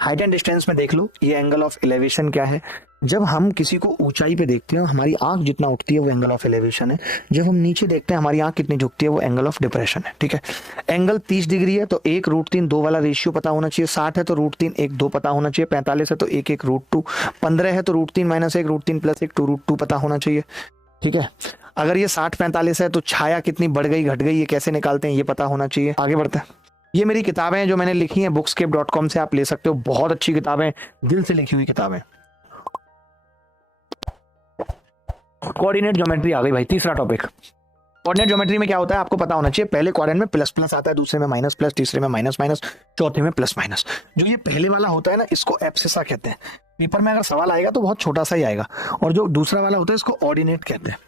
Height and distance में देख लो, ये एंगल ऑफ एलिवेशन क्या है। जब हम किसी को ऊंचाई पे देखते हैं हमारी आंख जितना उठती है वो एंगल ऑफ एलिवेशन है। जब हम नीचे देखते हैं हमारी आंख कितनी झुकती है वो एंगल ऑफ डिप्रेशन है। ठीक है, एंगल 30 डिग्री है तो 1√3 वाला रेशियो पता होना चाहिए। 60 है तो √3 1 2 पता होना चाहिए। 45 है तो 1 1 √2। 15 है तो √3 - 1 √3 + 1 2√2 पता होना चाहिए। ठीक है, अगर ये 60 45 है तो छाया कितनी बढ़ गई घट गई ये कैसे निकालते हैं ये पता होना चाहिए। आगे बढ़ते हैं। ये मेरी किताबें हैं जो मैंने लिखी हैं, bookscape.com से आप ले सकते हो। बहुत अच्छी किताबें, दिल से लिखी हुई किताबें। कोऑर्डिनेट ज्योमेट्री आ गई भाई, तीसरा टॉपिक। कोऑर्डिनेट ज्योमेट्री में क्या होता है आपको पता होना चाहिए। पहले क्वाड्रेंट में प्लस प्लस आता है, दूसरे में माइनस प्लस, तीसरे में माइनस माइनस, चौथे में प्लस माइनस। जो ये पहले वाला होता है ना इसको एब्सिसा कहते हैं। पेपर में अगर सवाल आएगा तो बहुत छोटा सा ही आएगा। और जो दूसरा वाला होता है इसको ऑर्डिनेट कहते हैं।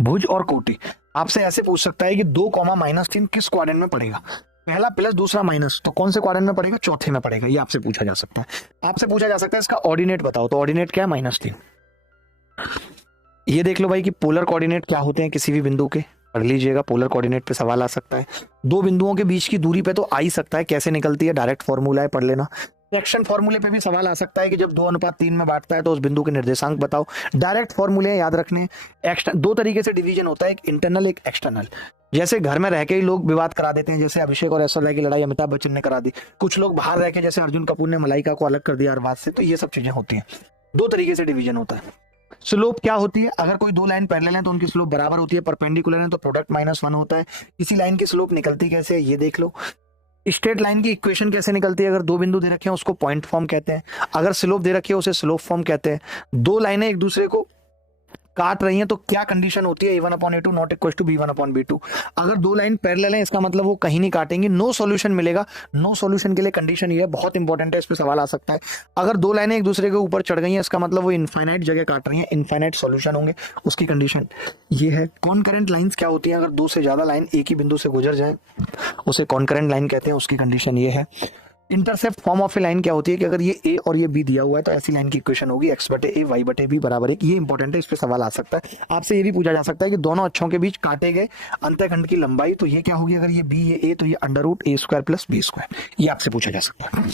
भुज और कोटि आपसे ऐसे पूछ सकता है कि 2, -3 किस क्वाड्रेंट में पड़ेगा। पहला प्लस दूसरा माइनस, तो कौन से क्वाड्रेंट में पड़ेगा, चौथे में पड़ेगा। ये आपसे पूछा जा सकता है। आपसे पूछा जा सकता है इसका ऑर्डिनेट बताओ, तो ऑर्डिनेट क्या है, -3। ये देख लो भाई कि पोलर कोऑर्डिनेट क्या होते हैं किसी भी बिंदु के, पढ़ लीजिएगा। पोलर कोऑर्डिनेट पे सवाल आ सकता है। दो बिंदुओं के बीच की दूरी पे तो आ ही सकता है, कैसे निकलती है, डायरेक्ट फॉर्मूला है, पढ़ लेना। सेक्शन फॉर्मूले पे भी सवाल आ सकता है कि जब 2:3 में बांटता है तो उस बिंदु के निर्देशांक बताओ। डायरेक्ट फॉर्मूले याद रखने। दो तरीके से डिवीजन होता है, एक इंटरनल एक एक्सटर्नल। जैसे घर में रह के ही लोग विवाद करा देते हैं, जैसे अभिषेक और ऐश्वर्या की लड़ाई अमिताभ बच्चन ने करा दी। कुछ लोग बाहर रह के, जैसे अर्जुन कपूर ने मलाइका को अलग कर दिया अरबाज से। तो ये सब चीजें होती हैं। दो तरीके से डिवीजन होता है। स्लोप क्या होती है, अगर कोई दो लाइन पैरेलल है तो उनकी स्लोप बराबर होती है। परपेंडिकुलर है तो प्रोडक्ट -1 होता है। किसी लाइन की स्लोप निकलती कैसे है ये देख लो। स्ट्रेट लाइन की इक्वेशन कैसे निकलती है, अगर दो बिंदु दे रखे हैं उसको पॉइंट फॉर्म कहते हैं। अगर स्लोप दे रखी है उसे स्लोप फॉर्म कहते हैं। दो लाइनें एक दूसरे को काट रही हैं तो क्या कंडीशन होती है, a1/a2 not equal to b1/b2। अगर दो लाइन पैरेलल है इसका मतलब वो कहीं नहीं काटेंगी, नो सॉल्यूशन मिलेगा। नो सॉल्यूशन के लिए कंडीशन ये है, बहुत इंपॉर्टेंट है, इस पे सवाल आ सकता है। अगर दो लाइनें एक दूसरे के ऊपर चढ़ गई हैं इसका मतलब वो इनफाइनाइट जगह काट रही हैं, इनफाइनाइट सॉल्यूशन होंगे, उसकी कंडीशन ये है। कॉनकरेंट लाइंस क्या होती है, अगर दो से ज्यादा लाइन एक ही बिंदु से गुजर जाए उसे कॉनकरेंट लाइन कहते हैं, उसकी कंडीशन ये है। Intercept form of A line क्या होती है कि अगर ये ए और ये बी दिया हुआ है तो ऐसी लाइन की इक्वेशन होगी x/a y/b = 1। ये इंपॉर्टेंट है, इस पे सवाल आ सकता है। आपसे ये भी पूछा जा सकता है कि दोनों अक्षों के बीच काटे गए अंतःखंड की लंबाई, तो ये क्या होगी, अगर ये b ये a तो ये √a² + b²। ये आपसे पूछा जा सकता है।